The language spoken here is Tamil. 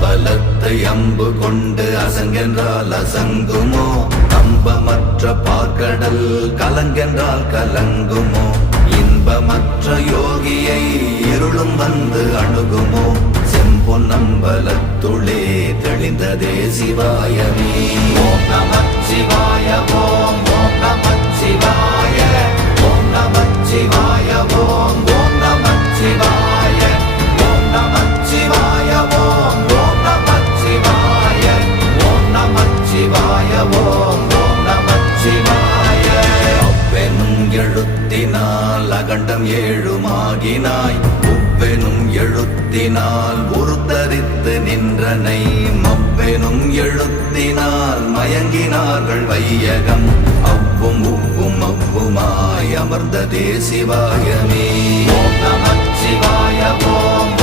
அம்பலத்தை அம்பு கொண்டு அசங்கென்றால் அசங்குமோ? நம்பமற்ற பார்க்கடல் கலங்கென்றால் கலங்குமோ? இன்பமற்ற யோகியை இருளும் வந்து அணுகுமோ? செம்பொன்னம்பலத்துளே தெளிந்ததே சிவாயமே. ஓம் நமச்சிவாய ஓம் ஓம் நமச்சிவாய ஓம் நமச்சிவாய ஓம் ஓம் நமச்சிவாய ஓம் நமச்சிவாய ஓம் ஓம் நமச்சிவாய ஓம் நமச்சிவாய ஓம் ஓம் நமச்சிவாய. அவ்வெனும் எழுத்தினால் அகண்டம் ஏழுமாகினாய், உவ்வெனும் எழுத்தினால் உருத்தரித்து நின்றனை, மவ்வெனும் எழுத்தினால் மயங்கினார்கள் வையகம், அவ்வும் உவ்வும் அவ்வுமாய் அமர்ந்ததே சிவாயமே. ஓம் நமச்சிவாய ஓம்